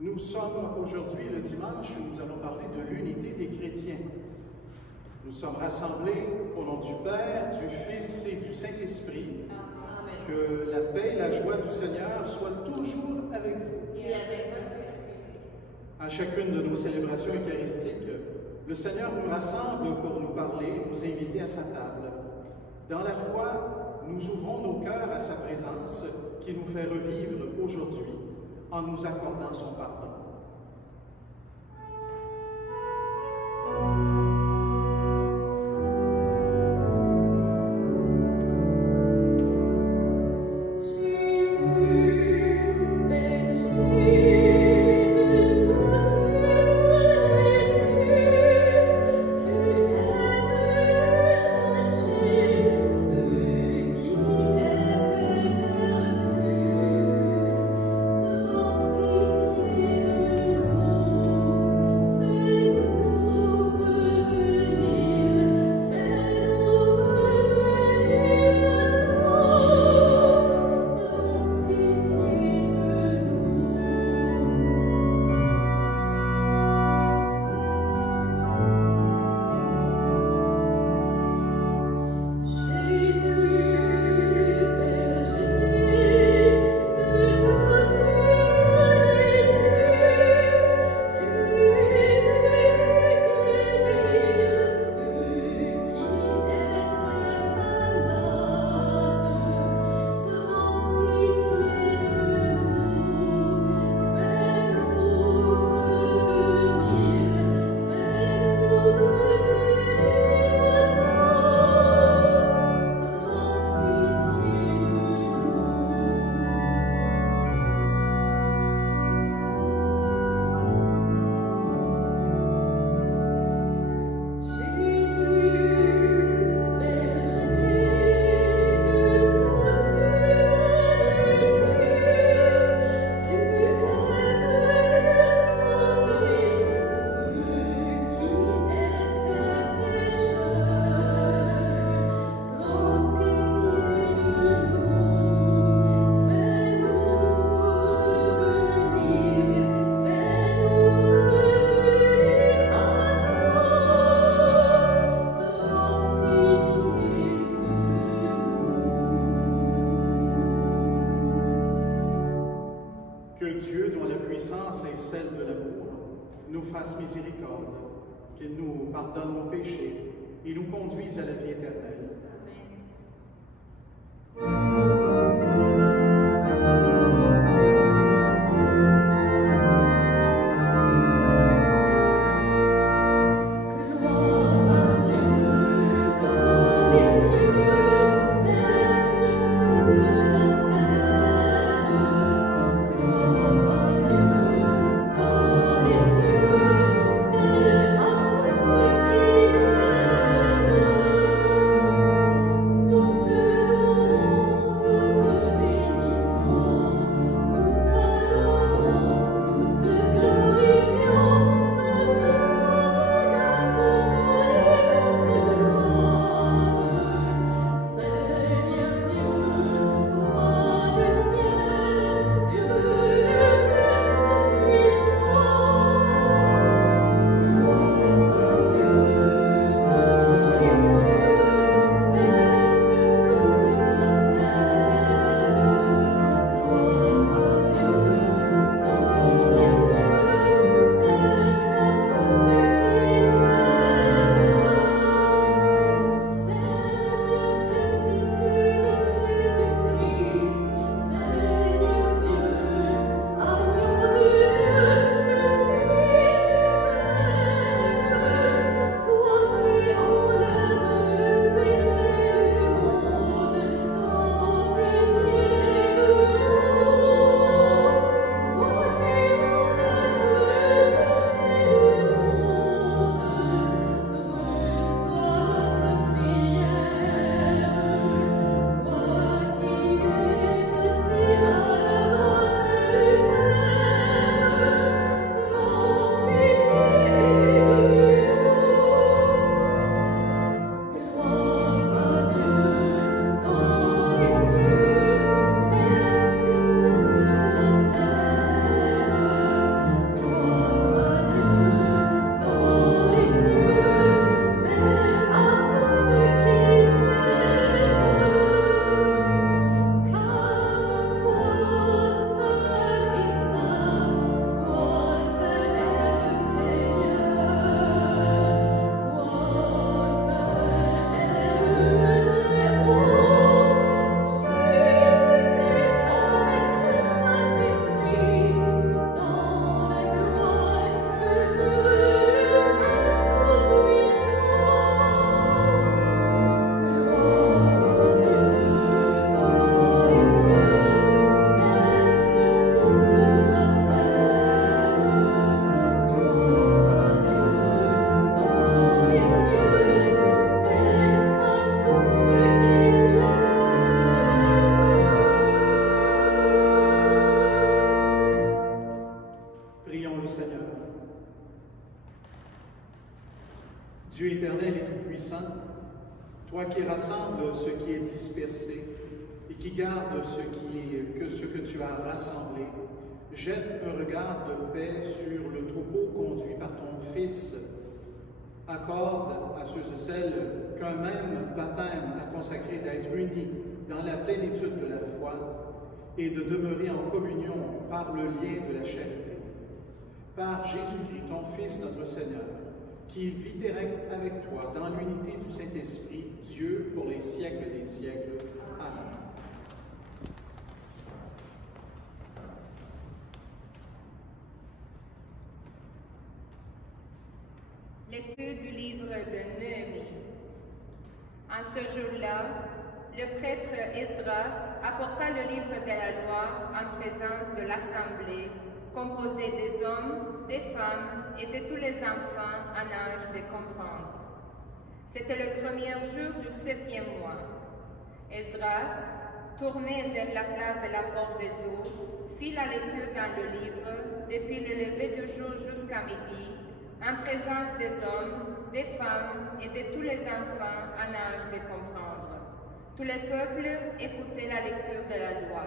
Nous sommes aujourd'hui le dimanche où nous allons parler de l'unité des chrétiens. Nous sommes rassemblés au nom du Père, du Fils et du Saint-Esprit. Amen. Que la paix et la joie du Seigneur soient toujours avec vous. Et avec votre esprit. À chacune de nos célébrations eucharistiques, le Seigneur nous rassemble pour nous parler, nous inviter à sa table. Dans la foi, nous ouvrons nos cœurs à sa présence qui nous fait revivre aujourd'hui en nous accordant son pardon. Nous fasse miséricorde, qu'il nous pardonne nos péchés et nous conduise à la vie éternelle. Prions le Seigneur. Dieu éternel et tout-puissant, toi qui rassembles ce qui est dispersé et qui gardes ce que tu as rassemblé, jette un regard de paix sur le troupeau conduit par ton Fils. Accorde à ceux et celles qu'un même baptême a consacré d'être unis dans la plénitude de la foi et de demeurer en communion par le lien de la charité. Par Jésus-Christ, ton Fils, notre Seigneur, qui vit et règne avec toi dans l'unité du Saint-Esprit, Dieu, pour les siècles des siècles. Amen. Lecture du livre de Néhémie. En ce jour-là, le prêtre Esdras apporta le livre de la loi en présence de l'assemblée, composée des hommes, des femmes et de tous les enfants en âge de comprendre. C'était le premier jour du 7e mois. Esdras, tourné vers la place de la porte des eaux, fit la lecture dans le livre depuis le lever du jour jusqu'à midi, en présence des hommes, des femmes et de tous les enfants en âge de comprendre. Tout le peuple écoutait la lecture de la loi.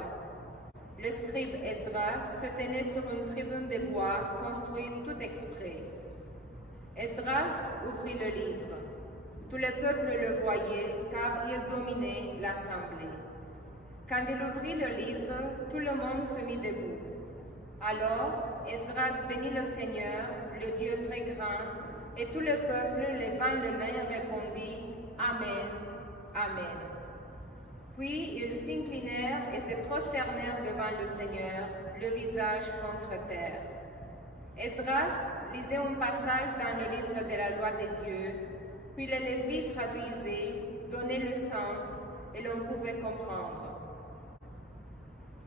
Le scribe Esdras se tenait sur une tribune de bois construite tout exprès. Esdras ouvrit le livre. Tout le peuple le voyait car il dominait l'assemblée. Quand il ouvrit le livre, tout le monde se mit debout. Alors Esdras bénit le Seigneur, le Dieu très grand, et tout le peuple, levant les mains, répondit « Amen, Amen ». Puis ils s'inclinèrent et se prosternèrent devant le Seigneur, le visage contre terre. Esdras lisait un passage dans le livre de la loi de Dieu, puis les Lévites traduisaient, donnaient le sens, et l'on pouvait comprendre.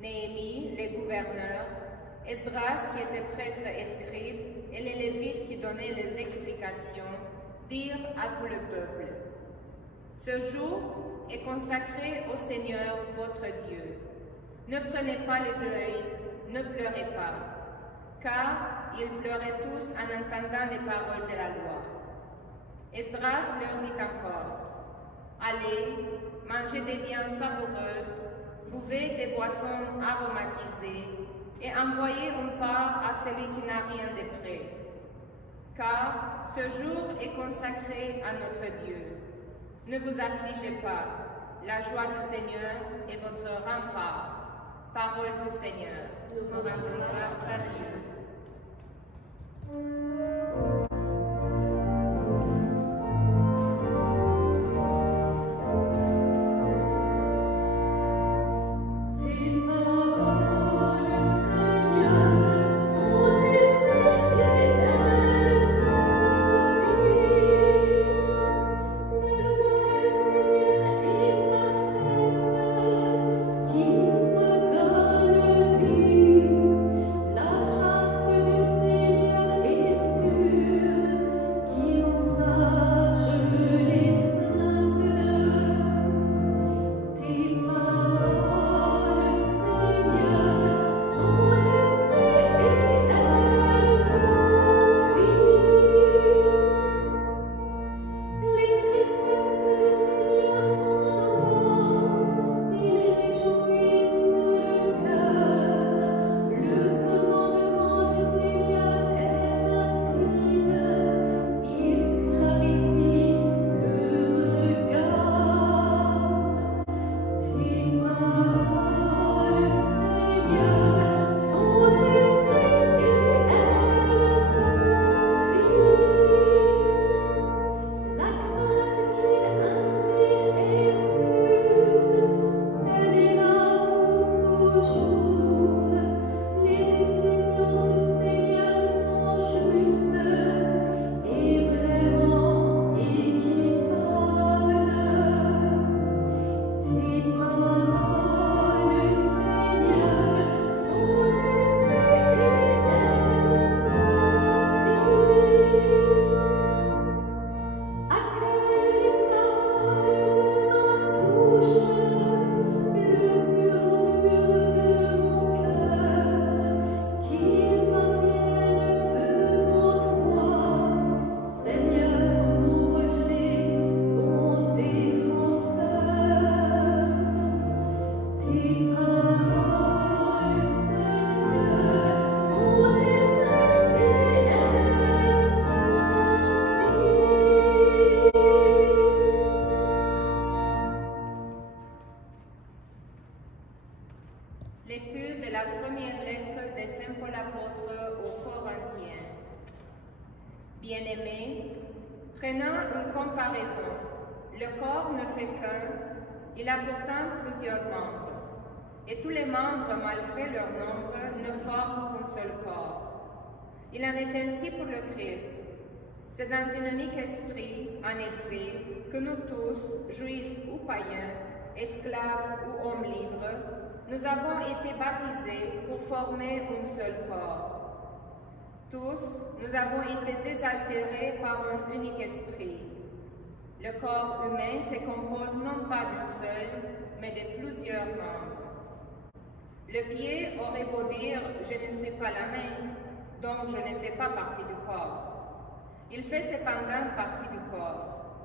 Néhémie, le gouverneur, Esdras, qui était prêtre et scribe, et les Lévites qui donnaient les explications, dirent à tout le peuple, « Ce jour est consacré au Seigneur votre Dieu. Ne prenez pas le deuil, ne pleurez pas, car ils pleuraient tous en entendant les paroles de la loi. » Esdras leur dit encore, « Allez, mangez des viandes savoureuses, buvez des boissons aromatisées, et envoyez une part à celui qui n'a rien de près. Car ce jour est consacré à notre Dieu. Ne vous affligez pas, la joie du Seigneur est votre rempart. » Parole du Seigneur. Nous rendons grâce à Dieu. La Bien-aimés, prenant une comparaison, le corps ne fait qu'un, il a pourtant plusieurs membres. Et tous les membres, malgré leur nombre, ne forment qu'un seul corps. Il en est ainsi pour le Christ. C'est dans un unique esprit, en effet, que nous tous, juifs ou païens, esclaves ou hommes libres, nous avons été baptisés pour former un seul corps. Tous, nous avons été désaltérés par un unique esprit. Le corps humain se compose non pas d'un seul, mais de plusieurs membres. Le pied aurait beau dire « je ne suis pas la main, donc je ne fais pas partie du corps ». Il fait cependant partie du corps.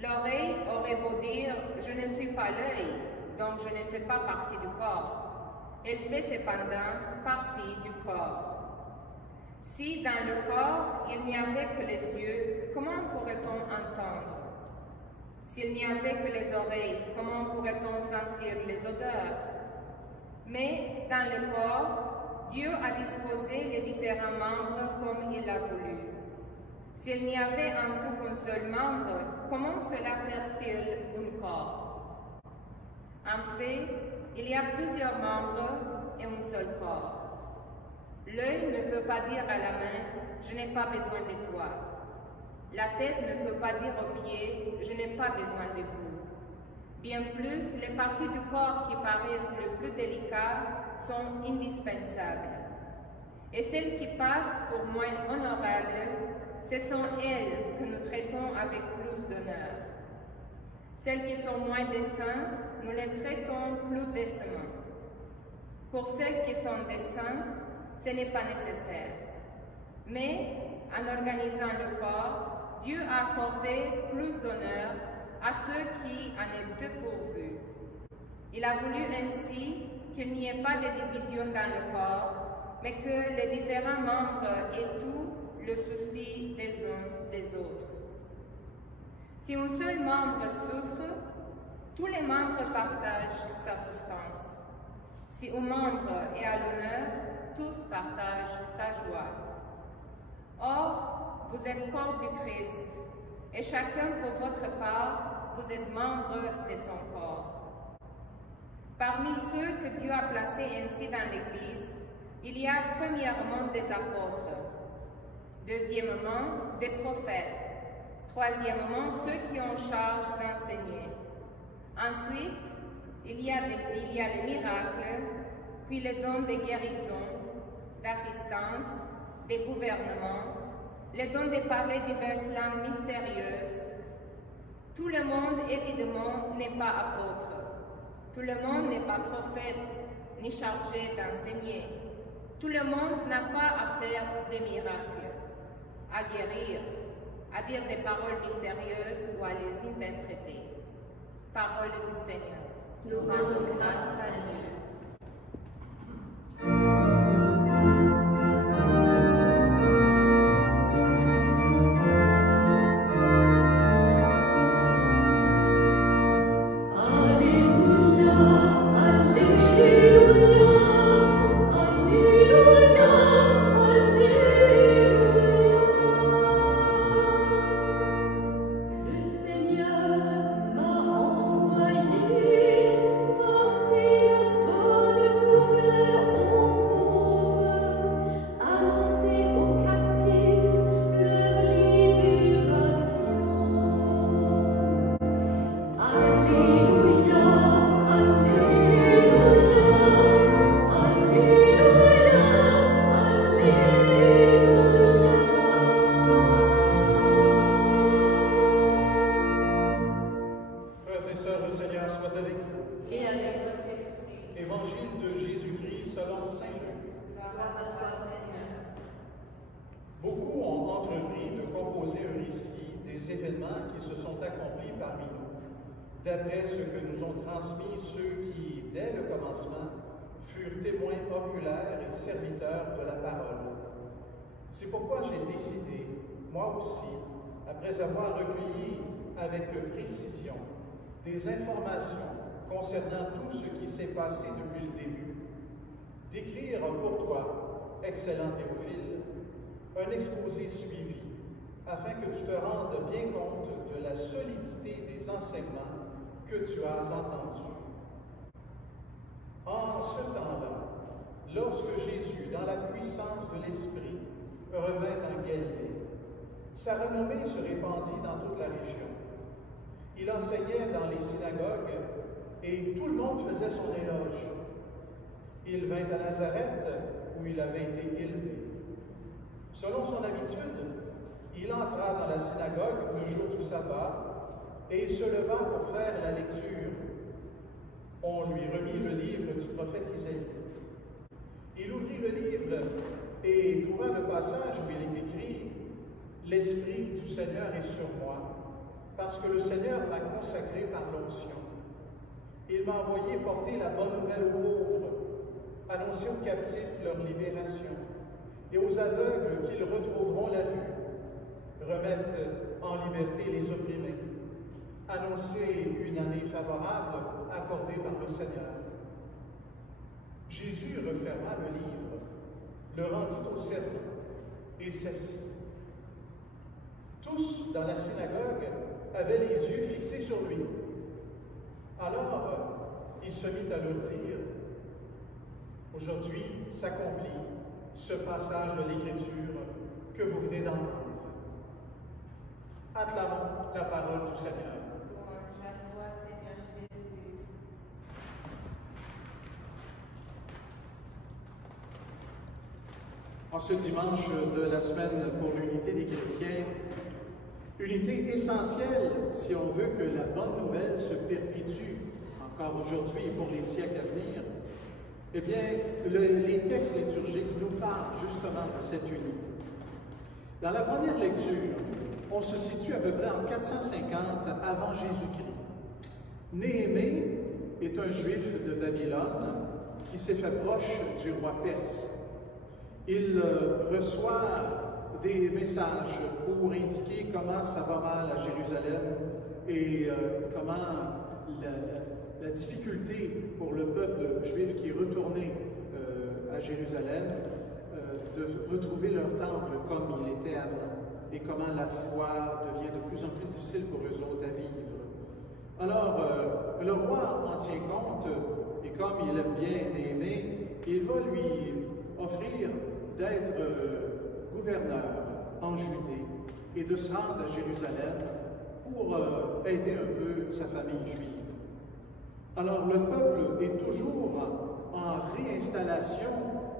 L'oreille aurait beau dire « je ne suis pas l'œil, donc je ne fais pas partie du corps ». Elle fait cependant partie du corps. Si dans le corps il n'y avait que les yeux, comment pourrait-on entendre? S'il n'y avait que les oreilles, comment pourrait-on sentir les odeurs? Mais dans le corps, Dieu a disposé les différents membres comme il l'a voulu. S'il n'y avait en tout qu'un seul membre, comment cela ferait-il un corps? En fait, il y a plusieurs membres et un seul corps. L'œil ne peut pas dire à la main « je n'ai pas besoin de toi ». La tête ne peut pas dire aux pieds « je n'ai pas besoin de vous ». Bien plus, les parties du corps qui paraissent les plus délicates sont indispensables. Et celles qui passent pour moins honorables, ce sont elles que nous traitons avec plus d'honneur. Celles qui sont moins décentes, nous les traitons plus décemment. Pour celles qui sont décentes, ce n'est pas nécessaire. Mais, en organisant le corps, Dieu a accordé plus d'honneur à ceux qui en est dépourvus. Il a voulu ainsi qu'il n'y ait pas de division dans le corps, mais que les différents membres aient tout le souci des uns des autres. Si un seul membre souffre, tous les membres partagent sa souffrance. Si un membre est à l'honneur, tous partagent sa joie. Or, vous êtes corps du Christ, et chacun pour votre part, vous êtes membre de son corps. Parmi ceux que Dieu a placés ainsi dans l'Église, il y a premièrement des apôtres, deuxièmement des prophètes, troisièmement ceux qui ont charge d'enseigner. Ensuite, il y a les miracles, puis les dons de guérison, d'assistance, de gouvernement, les dons de parler diverses langues mystérieuses. Tout le monde, évidemment, n'est pas apôtre. Tout le monde n'est pas prophète, ni chargé d'enseigner. Tout le monde n'a pas à faire des miracles, à guérir, à dire des paroles mystérieuses ou à les interpréter. Parole du Seigneur. Nous rendons grâce à Dieu. Beaucoup ont entrepris de composer un récit des événements qui se sont accomplis parmi nous, d'après ce que nous ont transmis ceux qui, dès le commencement, furent témoins oculaires et serviteurs de la parole. C'est pourquoi j'ai décidé, moi aussi, après avoir recueilli avec précision des informations concernant tout ce qui s'est passé depuis le début, d'écrire pour toi, excellent Théophile, un exposé suivi afin que tu te rendes bien compte de la solidité des enseignements que tu as entendus. En ce temps-là, lorsque Jésus, dans la puissance de l'Esprit, revint en Galilée, sa renommée se répandit dans toute la région. Il enseignait dans les synagogues et tout le monde faisait son éloge. Il vint à Nazareth où il avait été élevé. Selon son habitude, il entra dans la synagogue le jour du sabbat et il se leva pour faire la lecture. On lui remit le livre du prophète Isaïe. Il ouvrit le livre et trouva le passage où il est écrit « L'Esprit du Seigneur est sur moi, parce que le Seigneur m'a consacré par l'onction. Il m'a envoyé porter la bonne nouvelle aux pauvres, annoncer aux captifs leur libération, et aux aveugles qu'ils retrouveront la vue, remettre en liberté les opprimés, annoncer une année favorable accordée par le Seigneur. » Jésus referma le livre, le rendit au servant et s'assit. Tous dans la synagogue avaient les yeux fixés sur lui. Alors, il se mit à leur dire, « Aujourd'hui s'accomplit ce passage de l'Écriture que vous venez d'entendre. » Acclamons la parole du Seigneur. Louange à toi, Seigneur Jésus. En ce dimanche de la semaine pour l'unité des chrétiens, unité essentielle si on veut que la bonne nouvelle se perpétue encore aujourd'hui et pour les siècles à venir, eh bien, les textes liturgiques nous parlent justement de cette unité. Dans la première lecture, on se situe à peu près en 450 avant Jésus-Christ. Néhémie est un juif de Babylone qui s'est fait proche du roi perse. Il reçoit des messages pour indiquer comment ça va mal à Jérusalem et comment la difficulté pour le peuple juif qui est retourné à Jérusalem de retrouver leur temple comme il était avant et comment la foi devient de plus en plus difficile pour eux autres à vivre. Alors, le roi en tient compte et comme il aime bien Néhémie, il va lui offrir d'être gouverneur en Judée et de se rendre à Jérusalem pour aider un peu sa famille juive. Alors le peuple est toujours en réinstallation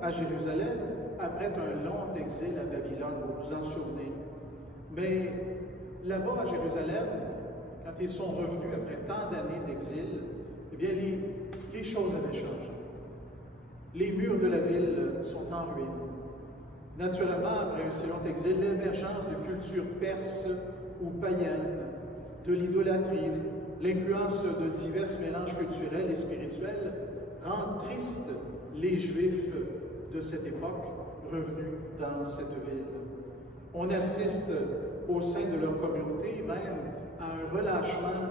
à Jérusalem après un long exil à Babylone, vous vous en souvenez. Mais là-bas à Jérusalem, quand ils sont revenus après tant d'années d'exil, eh bien les choses avaient changé. Les murs de la ville sont en ruine. Naturellement, après un si long exil, l'émergence de cultures perses ou païennes, de l'idolâtrie, l'influence de divers mélanges culturels et spirituels rend tristes les Juifs de cette époque revenus dans cette ville. On assiste au sein de leur communauté même à un relâchement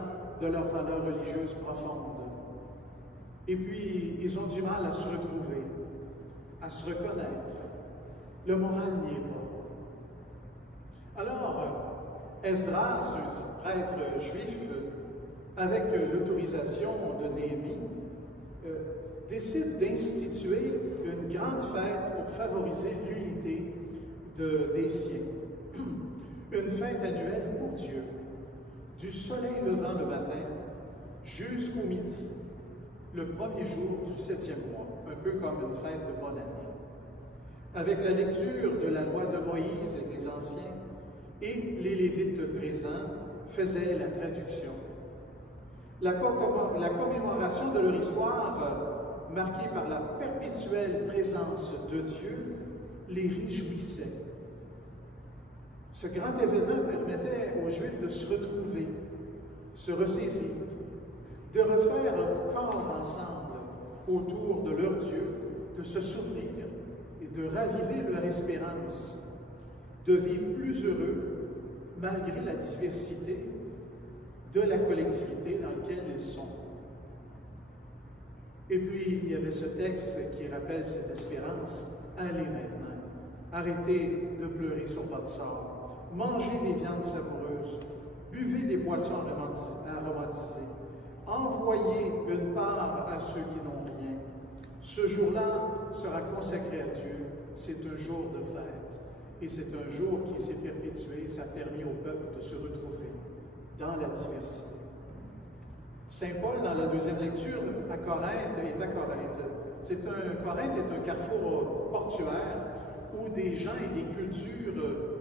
de leurs valeurs religieuses profondes. Et puis, ils ont du mal à se retrouver, à se reconnaître. Le moral n'y est pas. Alors, Esdras, un prêtre juif, avec l'autorisation de Néhémie, décide d'instituer une grande fête pour favoriser l'unité des siens. Une fête annuelle pour Dieu, du soleil levant le matin jusqu'au midi, le premier jour du 7e mois, un peu comme une fête de bonne année. Avec la lecture de la loi de Moïse et des Anciens, et les Lévites présents faisaient la traduction. La commémoration de leur histoire, marquée par la perpétuelle présence de Dieu, les réjouissait. Ce grand événement permettait aux Juifs de se retrouver, se ressaisir, de refaire un corps ensemble autour de leur Dieu, de se souvenir et de raviver leur espérance, de vivre plus heureux malgré la diversité de la collectivité dans laquelle ils sont. Et puis, il y avait ce texte qui rappelle cette espérance. Allez maintenant, arrêtez de pleurer sur votre sort. mangez des viandes savoureuses, buvez des boissons aromatisées, envoyez une part à ceux qui n'ont rien. Ce jour-là sera consacré à Dieu. C'est un jour de fête. Et c'est un jour qui s'est perpétué. Ça a permis au peuple de se retrouver dans la diversité. Saint Paul, dans la deuxième lecture, à Corinthe. Corinthe est un carrefour portuaire où des gens et des cultures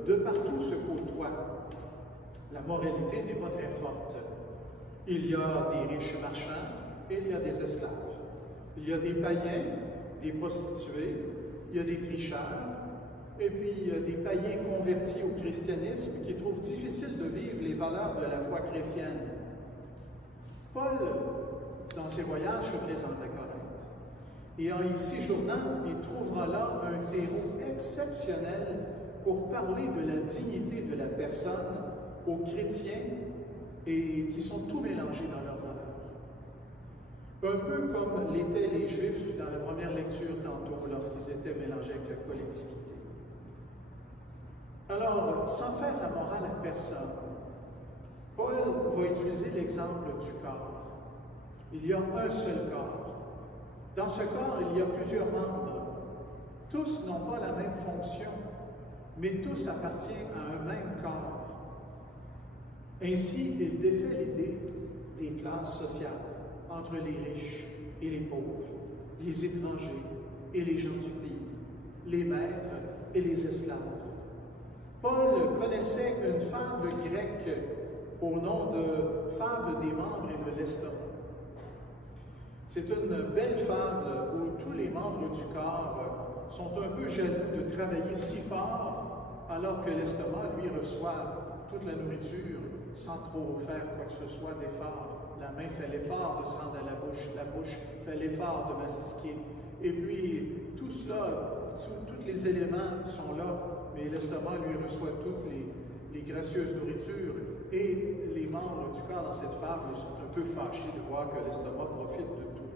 de partout se côtoient. La moralité n'est pas très forte. Il y a des riches marchands et il y a des esclaves. Il y a des païens, des prostituées, il y a des tricheurs, et puis il y a des païens convertis au christianisme qui trouvent difficile de vivre les valeurs de la foi chrétienne. Paul, dans ses voyages, se présente à Corinthe. Et en y séjournant, il trouvera là un terreau exceptionnel pour parler de la dignité de la personne aux chrétiens et qui sont tous mélangés dans leurs valeurs. Un peu comme l'étaient les Juifs dans la première lecture tantôt, lorsqu'ils étaient mélangés avec la collectivité. Alors, sans faire la morale à personne, Paul va utiliser l'exemple du corps. Il y a un seul corps. Dans ce corps, il y a plusieurs membres. Tous n'ont pas la même fonction, mais tous appartiennent à un même corps. Ainsi, il défait l'idée des classes sociales entre les riches et les pauvres, les étrangers et les gens du pays, les maîtres et les esclaves. Paul connaissait une fable grecque au nom de fable des membres et de l'estomac. C'est une belle fable où tous les membres du corps sont un peu jaloux de travailler si fort alors que l'estomac, lui, reçoit toute la nourriture sans trop faire quoi que ce soit d'effort. La main fait l'effort de se rendre à la bouche fait l'effort de mastiquer. Et puis, tout cela, tous les éléments sont là, mais l'estomac, lui, reçoit toutes les gracieuses nourritures. Et les membres du corps dans cette fable sont un peu fâchés de voir que l'estomac profite de tout.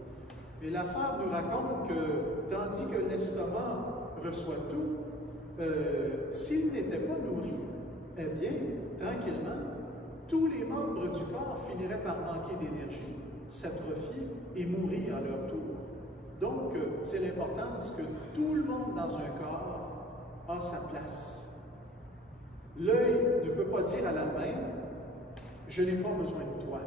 Mais la fable nous raconte que, tandis que l'estomac reçoit tout, s'il n'était pas nourri, eh bien, tranquillement, tous les membres du corps finiraient par manquer d'énergie, s'atrophier et mourir à leur tour. Donc, c'est l'importance que tout le monde dans un corps a sa place. L'œil ne peut pas dire à la main « Je n'ai pas besoin de toi ».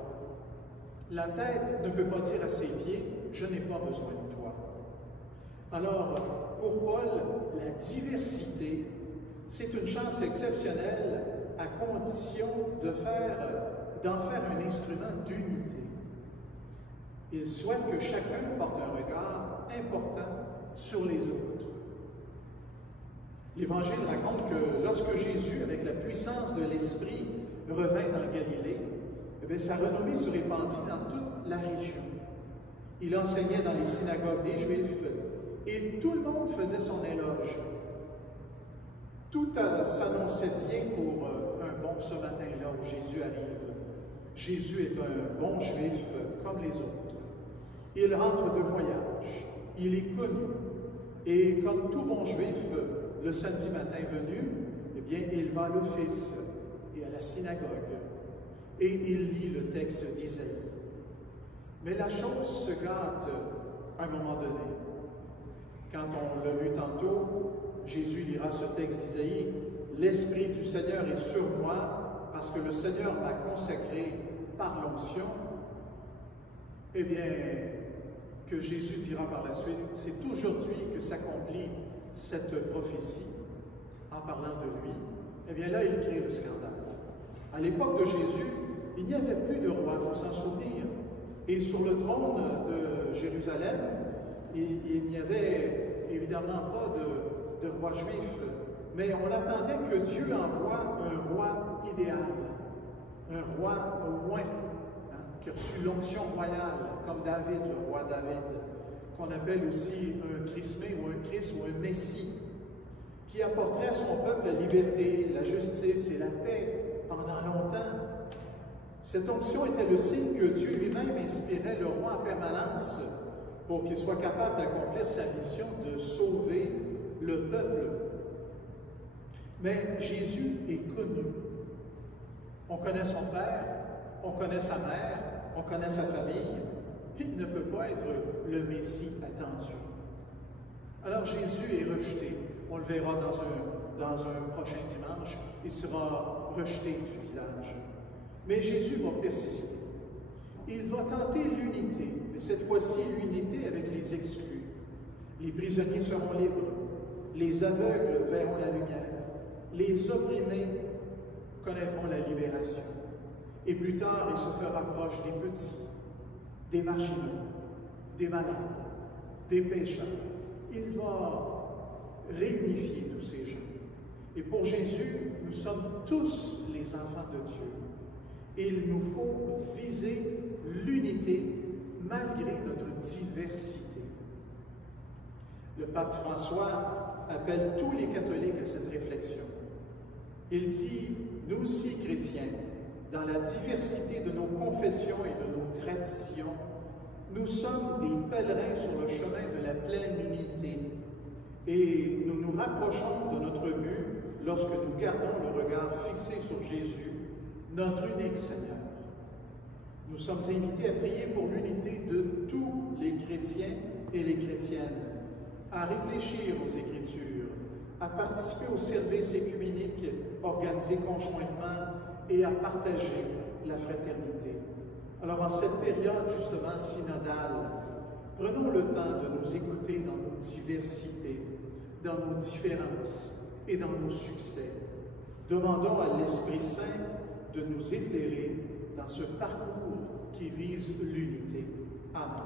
La tête ne peut pas dire à ses pieds « Je n'ai pas besoin de toi ». Alors, pour Paul, la diversité, c'est une chance exceptionnelle à condition d'en faire un instrument d'unité. Il souhaite que chacun porte un regard important sur les autres. L'Évangile raconte que lorsque Jésus, avec la puissance de l'Esprit, revint en Galilée, sa renommée se répandit dans toute la région. Il enseignait dans les synagogues des Juifs et tout le monde faisait son éloge. Tout s'annonçait bien pour un bon ce matin-là où Jésus arrive. Jésus est un bon Juif comme les autres. Il rentre de voyage, il est connu, et comme tout bon Juif, le samedi matin venu, eh bien, il va à l'office et à la synagogue, et il lit le texte d'Isaïe. Mais la chose se gâte à un moment donné. Quand on l'a lu tantôt, Jésus lira ce texte d'Isaïe, « L'Esprit du Seigneur est sur moi, parce que le Seigneur m'a consacré par l'onction. » Eh bien, que Jésus dira par la suite, c'est aujourd'hui que s'accomplit cette prophétie, en parlant de lui. Eh bien là, il crée le scandale. À l'époque de Jésus, il n'y avait plus de roi, il faut s'en souvenir. Et sur le trône de Jérusalem, il n'y avait évidemment pas de roi juif, mais on attendait que Dieu envoie un roi idéal, un roi au moins, qui a reçu l'onction royale, comme David, le roi David, qu'on appelle aussi un Chrismé ou un Christ ou un Messie, qui apporterait à son peuple la liberté, la justice et la paix pendant longtemps. Cette onction était le signe que Dieu lui-même inspirait le roi en permanence pour qu'il soit capable d'accomplir sa mission de sauver le peuple. Mais Jésus est connu. On connaît son père, on connaît sa mère, on connaît sa famille. Il ne peut pas être le Messie attendu. Alors Jésus est rejeté. On le verra dans un prochain dimanche. Il sera rejeté du village. Mais Jésus va persister. Il va tenter l'unité, mais cette fois-ci l'unité avec les exclus. Les prisonniers seront libres. Les aveugles verront la lumière. Les opprimés connaîtront la libération. Et plus tard, il se fera proche des petits, des marginaux, des malades, des pécheurs. Il va réunifier tous ces gens. Et pour Jésus, nous sommes tous les enfants de Dieu. Et il nous faut viser l'unité malgré notre diversité. Le pape François appelle tous les catholiques à cette réflexion. Il dit, nous aussi chrétiens, dans la diversité de nos confessions et de nos traditions, nous sommes des pèlerins sur le chemin de la pleine unité et nous nous rapprochons de notre but lorsque nous gardons le regard fixé sur Jésus, notre unique Seigneur. Nous sommes invités à prier pour l'unité de tous les chrétiens et les chrétiennes, à réfléchir aux Écritures, à participer au service écuménique organisé conjointement et à partager la fraternité. Alors en cette période justement synodale, prenons le temps de nous écouter dans nos diversités, dans nos différences et dans nos succès. Demandons à l'Esprit Saint de nous éclairer dans ce parcours qui vise l'unité. Amen.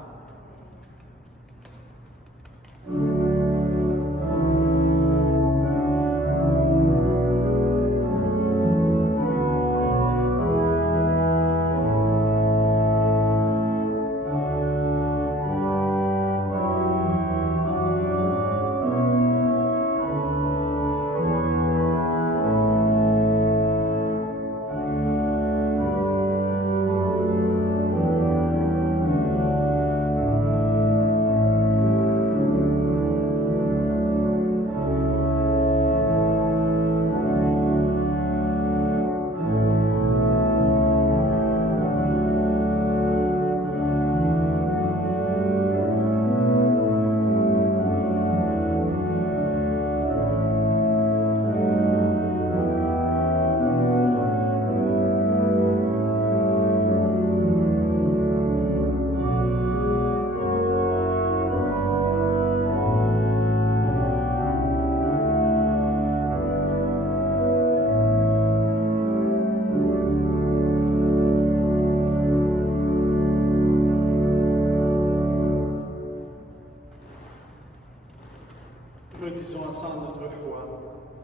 Redisons ensemble notre foi.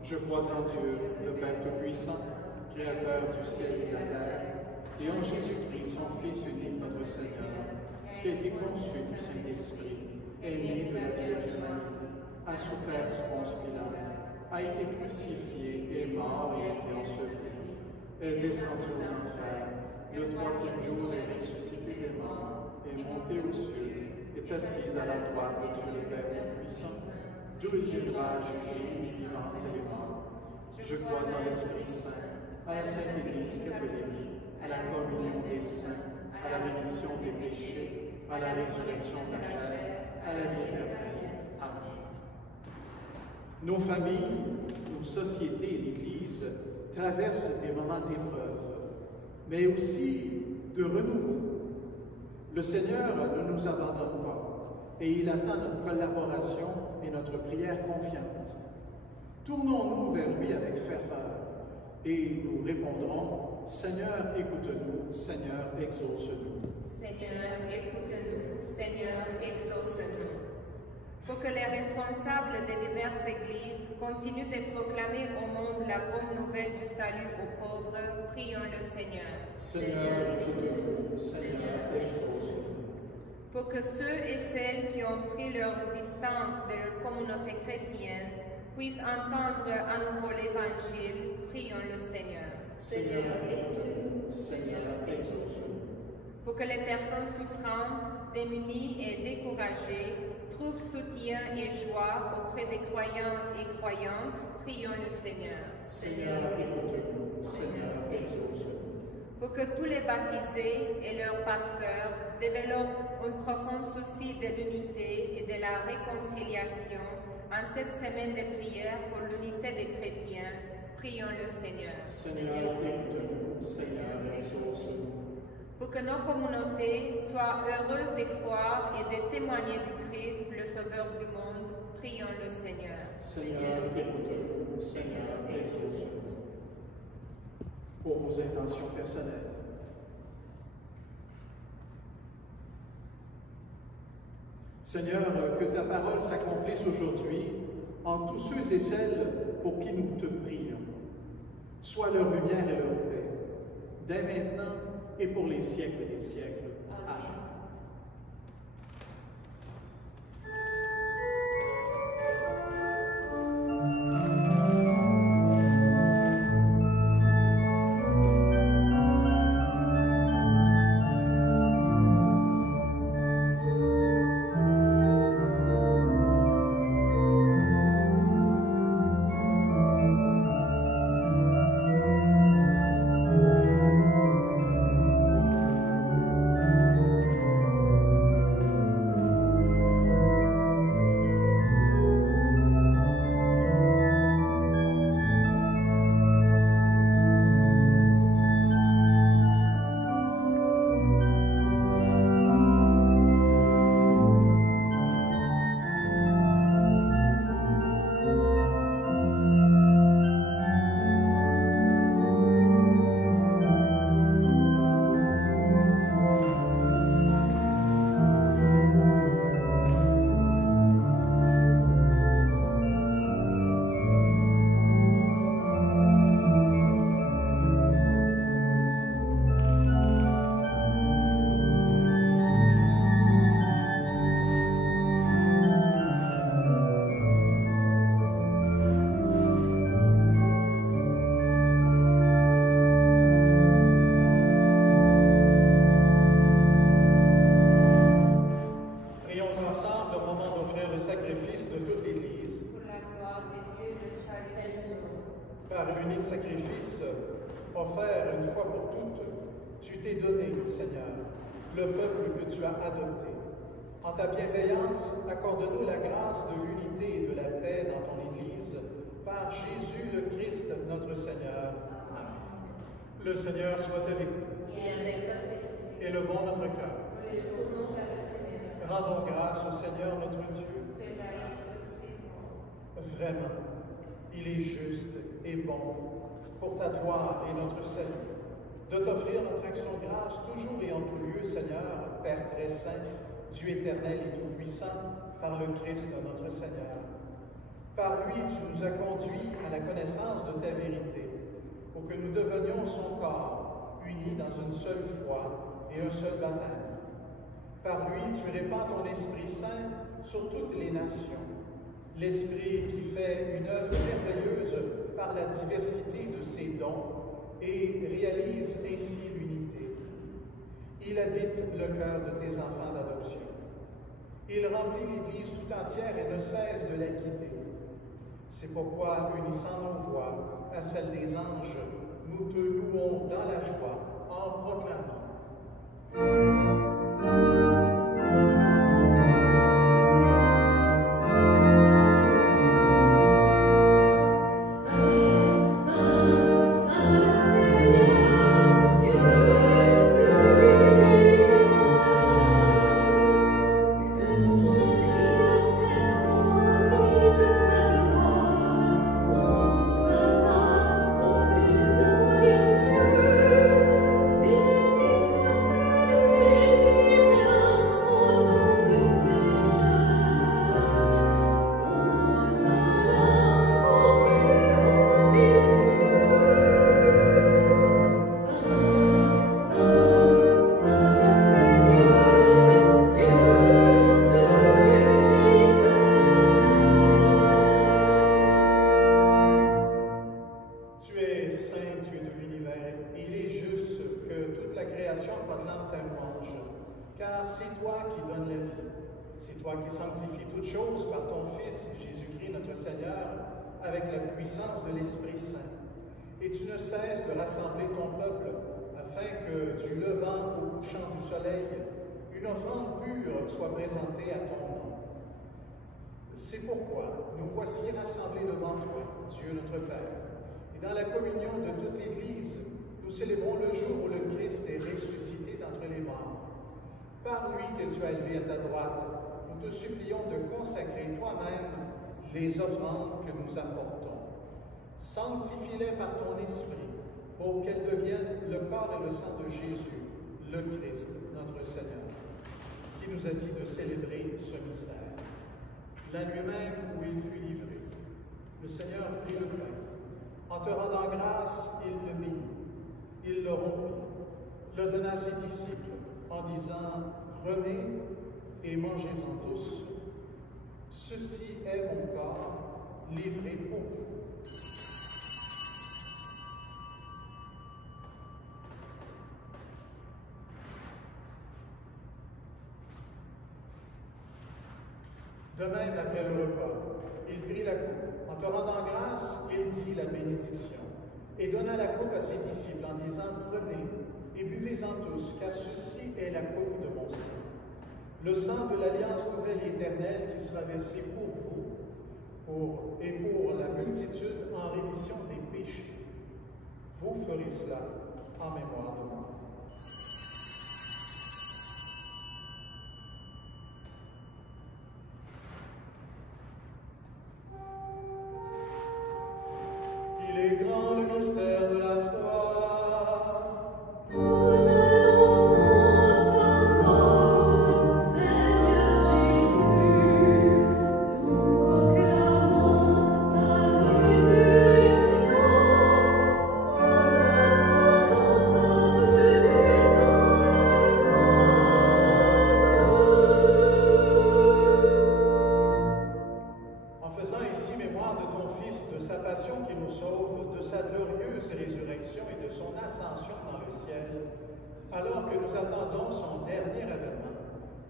Je crois en Dieu, le Père Tout-Puissant, Créateur du ciel et de la terre, et en Jésus-Christ, son Fils unique, notre Seigneur, qui a été conçu du Saint-Esprit, est né de la Vierge Marie, a souffert sous Ponce Pilate, a été crucifié, est mort et a été enseveli, est descendu aux enfers, le troisième jour est ressuscité des morts, est monté aux cieux, est assis à la droite de Dieu le Père Tout-Puissant, d'où il viendra juger les vivants et les morts. Je crois en l'Esprit Saint, à la Sainte Église catholique, à la communion des saints, à la rémission des péchés, à la résurrection de la chair, à la vie éternelle. Amen. Nos familles, nos sociétés et l'Église traversent des moments d'épreuve, mais aussi de renouveau. Le Seigneur ne nous abandonne pas et il attend notre collaboration et notre prière confiante. Tournons-nous vers lui avec ferveur et nous répondrons, Seigneur, écoute-nous, Seigneur, exauce-nous. Seigneur, écoute-nous, Seigneur, exauce-nous. Pour que les responsables des diverses églises continuent de proclamer au monde la bonne nouvelle du salut aux pauvres, prions le Seigneur. Seigneur, écoute-nous, Seigneur, exauce-nous. Pour que ceux et celles qui ont pris leur distance de leur communauté chrétienne puissent entendre à nouveau l'Évangile, prions le Seigneur. Seigneur, écoute-nous, Seigneur, exauce-nous. Pour que les personnes souffrantes, démunies et découragées trouve soutien et joie auprès des croyants et croyantes, prions le Seigneur. Seigneur, écoute-nous. Seigneur, exauce-nous. Pour que tous les baptisés et leurs pasteurs développent un profond souci de l'unité et de la réconciliation en cette semaine de prière pour l'unité des chrétiens, prions le Seigneur. Seigneur, écoute-nous. Seigneur, exauce-nous. Pour que nos communautés soient heureuses de croire et de témoigner du Christ, le Sauveur du monde, prions le Seigneur. Seigneur, écoute-nous. Seigneur, exauce-nous. Pour vos intentions personnelles. Seigneur, que ta parole s'accomplisse aujourd'hui en tous ceux et celles pour qui nous te prions. Sois leur lumière et leur paix, dès maintenant et pour les siècles des siècles. Amen. Par l'unique sacrifice offert une fois pour toutes, tu t'es donné, Seigneur, le peuple que tu as adopté. En ta bienveillance, accorde-nous la grâce de l'unité et de la paix dans ton Église, par Jésus le Christ, notre Seigneur. Amen. Le Seigneur soit avec vous. Et avec votre esprit. Élevons notre cœur. Nous le tournons vers le Seigneur. Rendons grâce au Seigneur notre Dieu. C'est vrai, juste et bon. Vraiment, il est juste et bon pour ta gloire et notre salut, de t'offrir notre action de grâce toujours et en tout lieu, Seigneur, Père très saint, Dieu éternel et tout-puissant, par le Christ notre Seigneur. Par lui, tu nous as conduits à la connaissance de ta vérité, pour que nous devenions son corps, unis dans une seule foi et un seul baptême. Par lui, tu répands ton Esprit Saint sur toutes les nations, l'Esprit qui fait une œuvre merveilleuse par la diversité de ses dons et réalise ainsi l'unité. Il habite le cœur de tes enfants d'adoption. Il remplit l'Église tout entière et ne cesse de la quitter. C'est pourquoi, unissant nos voix à celles des anges, nous te louons dans la joie en proclamant. Car c'est toi qui donnes la vie, c'est toi qui sanctifies toutes choses par ton Fils, Jésus-Christ notre Seigneur, avec la puissance de l'Esprit Saint. Et tu ne cesses de rassembler ton peuple, afin que, du levant au couchant du soleil, une offrande pure soit présentée à ton nom. C'est pourquoi nous voici rassemblés devant toi, Dieu notre Père, et dans la communion de toute l'Église, nous célébrons le jour où le Christ est ressuscité d'entre les morts. Par lui que tu as élevé à ta droite, nous te supplions de consacrer toi-même les offrandes que nous apportons. Sanctifie-les par ton Esprit, pour qu'elles deviennent le corps et le sang de Jésus, le Christ, notre Seigneur, qui nous a dit de célébrer ce mystère. La nuit même où il fut livré, le Seigneur prit le pain. En te rendant grâce, il le bénit. Il le rompit, le donna à ses disciples, en disant, « Prenez et mangez-en tous. Ceci est mon corps, livré pour vous. » De même, après le repas, il prit la coupe. En te rendant grâce, il dit la bénédiction et donna la coupe à ses disciples en disant, « Prenez et buvez-en tous, car ceci est la coupe de mon sang, le sang de l'alliance nouvelle et éternelle qui sera versé pour vous et pour la multitude en rémission des péchés. Vous ferez cela en mémoire de moi. » Il est grand le mystère de la foi. Nous annonçons ta mort, Seigneur Jésus. Nous proclamons ta résurrection. Nous attendons ta venue dans les En faisant ici mémoire de ton Fils, de sa passion qui nous sauve, de sa glorieuse résurrection et de son ascension dans le ciel, alors que nous attendons son dernier avènement,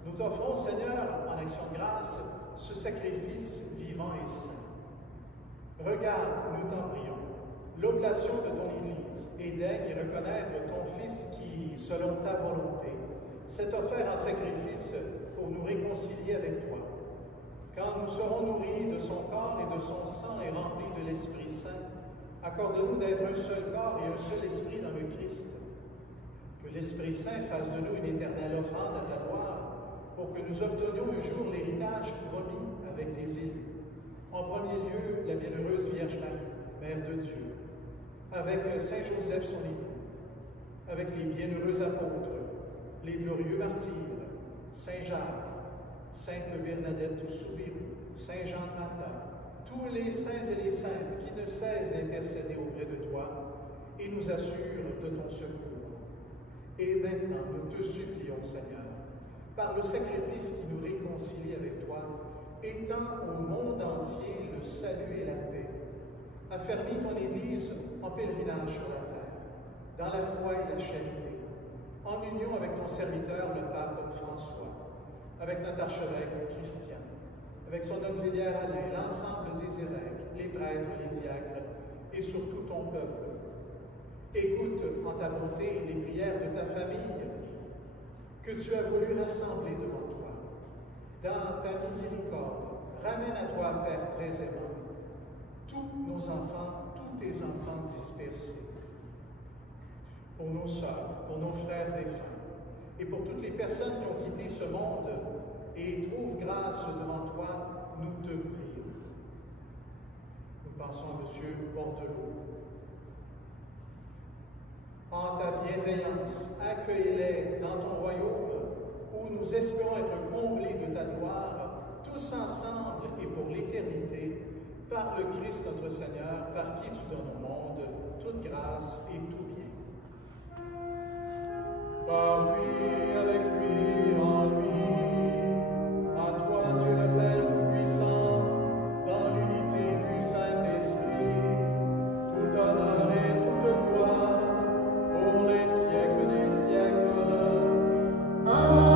nous t'offrons, Seigneur, en action de grâce, ce sacrifice vivant et saint. Regarde, nous t'en prions, l'oblation de ton Église, et daigne y reconnaître ton Fils qui, selon ta volonté, s'est offert en sacrifice pour nous réconcilier avec toi. Quand nous serons nourris de son corps et de son sang et remplis de l'Esprit Saint, accorde-nous d'être un seul corps et un seul esprit dans le Christ. Que l'Esprit Saint fasse de nous une éternelle offrande à ta gloire, pour que nous obtenions un jour l'héritage promis avec tes élus. En premier lieu, la bienheureuse Vierge Marie, Mère de Dieu, avec Saint Joseph son époux, avec les bienheureux apôtres, les glorieux martyrs, Saint Jacques, Sainte Bernadette du Soubirous, Saint Jean de Matin, tous les saints et les saintes qui ne cessent d'intercéder auprès de toi et nous assurent de ton secours. Et maintenant, nous te supplions, Seigneur, par le sacrifice qui nous réconcilie avec toi, étends au monde entier le salut et la paix. Affermis ton Église en pèlerinage sur la terre, dans la foi et la charité, en union avec ton serviteur, le pape François, avec notre archevêque Christian, avec son auxiliaire Alain, l'ensemble des évêques, les prêtres, les diacres, et surtout ton peuple. Écoute en ta bonté les prières de ta famille que tu as voulu rassembler devant toi. Dans ta miséricorde, ramène à toi, Père très aimant, tous nos enfants, tous tes enfants dispersés, pour nos sœurs, pour nos frères défunts, et pour toutes les personnes qui ont quitté ce monde et trouvent grâce devant toi, nous te prions. Nous pensons à M. Bordelot. En ta bienveillance, accueille-les dans ton royaume, où nous espérons être comblés de ta gloire, tous ensemble et pour l'éternité, par le Christ notre Seigneur, par qui tu donnes au monde toute grâce et tout bien. Par lui, avec lui, en lui, à toi, Dieu le Père Tout-Puissant, dans l'unité du Saint-Esprit, tout honneur et toute gloire, pour les siècles des siècles. Amen.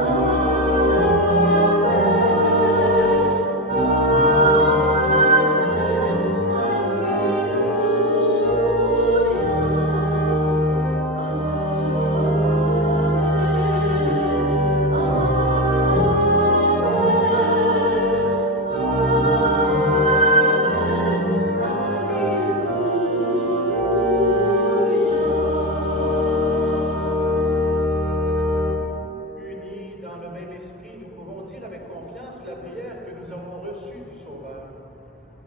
Amen.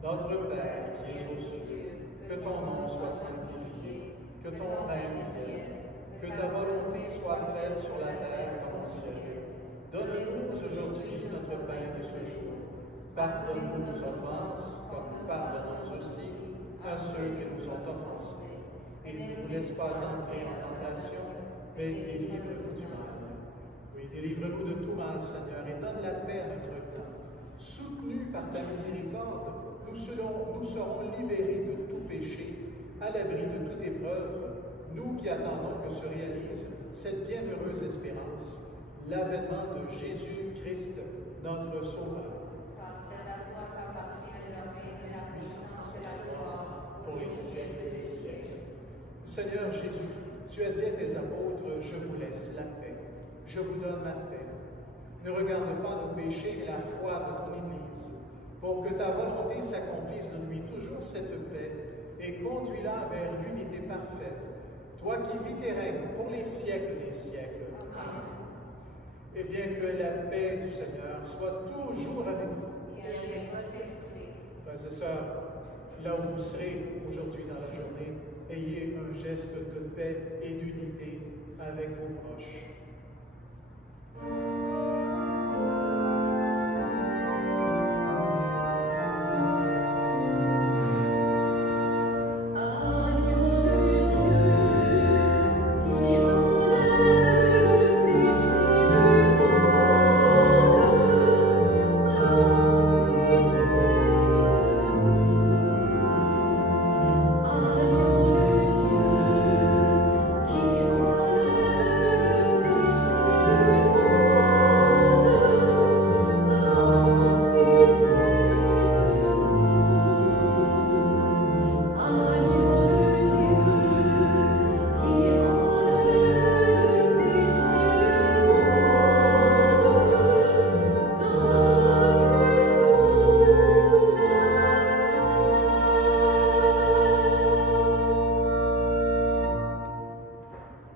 Notre Père qui es aux cieux, que ton nom soit sanctifié, que ton règne vienne, que ta volonté soit faite sur la terre comme au ciel. Donne-nous aujourd'hui notre pain de ce jour. Pardonne-nous nos offenses, comme nous pardonnons aussi à ceux qui nous ont offensés. Et ne nous laisse pas entrer en tentation, mais délivre-nous du mal. Oui, délivre-nous de tout mal, Seigneur, et donne la paix à notre temps. Soutenus par ta miséricorde, nous serons libérés de tout péché, à l'abri de toute épreuve, nous qui attendons que se réalise cette bienheureuse espérance, l'avènement de Jésus-Christ, notre Sauveur. Pour les siècles des siècles. Seigneur Jésus, tu as dit à tes apôtres, je vous laisse la paix, je vous donne ma paix. Ne regarde pas nos péchés, mais la foi de ton Église. Pour que ta volonté s'accomplisse, donne-lui toujours cette paix et conduis-la vers l'unité parfaite. Toi qui vis et règnes pour les siècles des siècles. Amen. Et bien que la paix du Seigneur soit toujours avec vous. Et avec votre esprit. Frères et sœurs, là où vous serez aujourd'hui dans la journée, ayez un geste de paix et d'unité avec vos proches.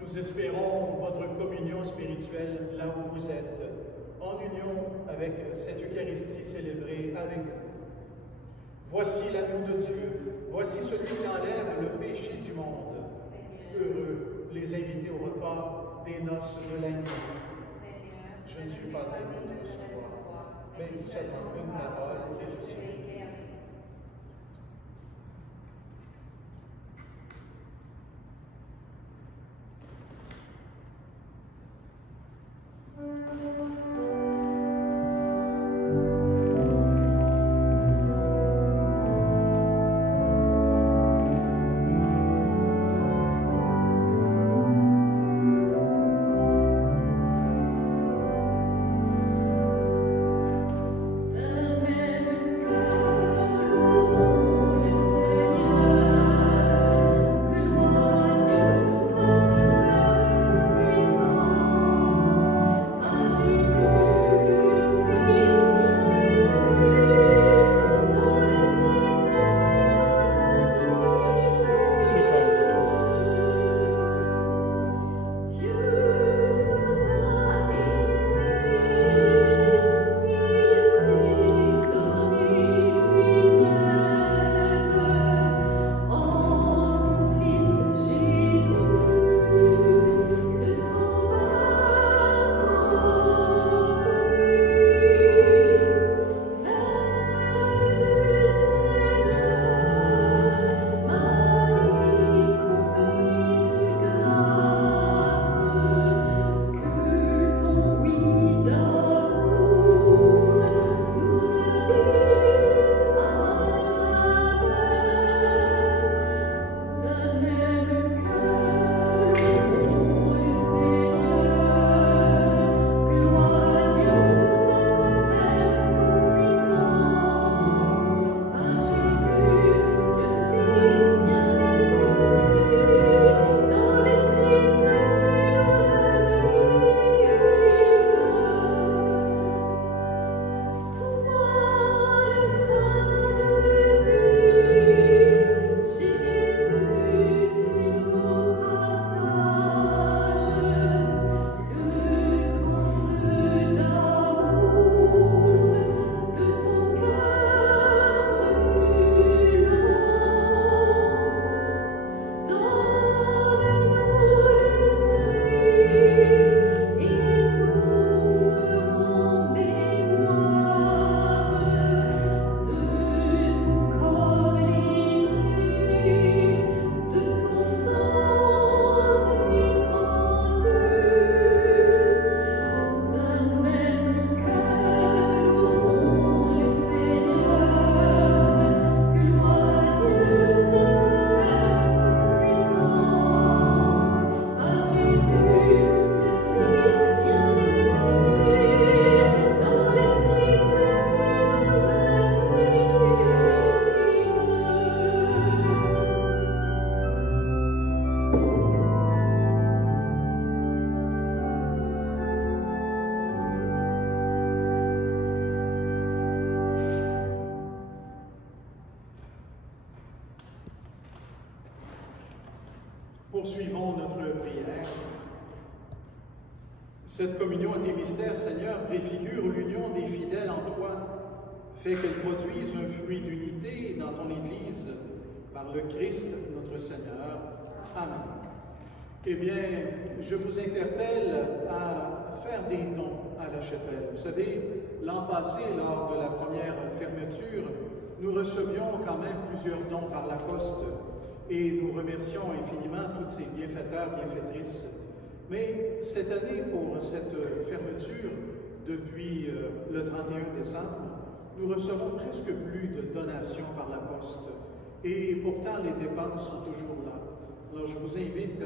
Nous espérons votre communion spirituelle là où vous êtes, en union avec cette Eucharistie célébrée avec vous. Voici l'agneau de Dieu, voici celui qui enlève le péché du monde. Heureux les invités au repas des noces de l'agneau. Je ne suis pas digne de recevoir, mais seulement une parole et je serai guéri. De même que Poursuivons notre prière. Cette communion à tes mystères, Seigneur, préfigure l'union des fidèles en toi. Fais qu'elle produise un fruit d'unité dans ton Église, par le Christ notre Seigneur. Amen. Eh bien, je vous interpelle à faire des dons à la chapelle. Vous savez, l'an passé, lors de la première fermeture, nous recevions quand même plusieurs dons par la poste et nous remercions infiniment toutes ces bienfaiteurs, bienfaitrices. Mais cette année, pour cette fermeture, depuis le 31 décembre, nous recevons presque plus de donations par la poste. Et pourtant, les dépenses sont toujours là. Alors, je vous invite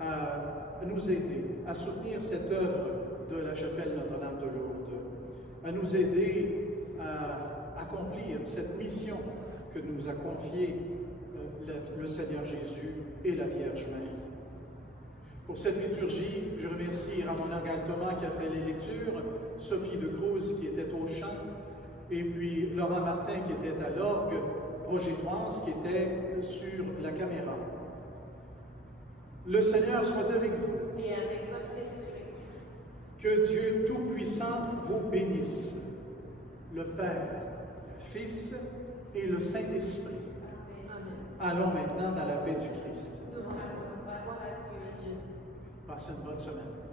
à nous aider, à soutenir cette œuvre de la chapelle Notre-Dame de Lourdes, à nous aider à accomplir cette mission que nous a confiée le Seigneur Jésus et la Vierge Marie. Pour cette liturgie, je remercie Ramona Galtoma qui a fait les lectures, Sophie de Cruz qui était au chant, et puis Laurent Martin qui était à l'orgue, Roger Toance qui était sur la caméra. Le Seigneur soit avec vous. Et avec votre esprit. Que Dieu Tout-Puissant vous bénisse, le Père, le Fils et le Saint-Esprit. Amen. Allons maintenant dans la paix du Christ. Nous rendons grâce à Dieu. Passez une bonne semaine.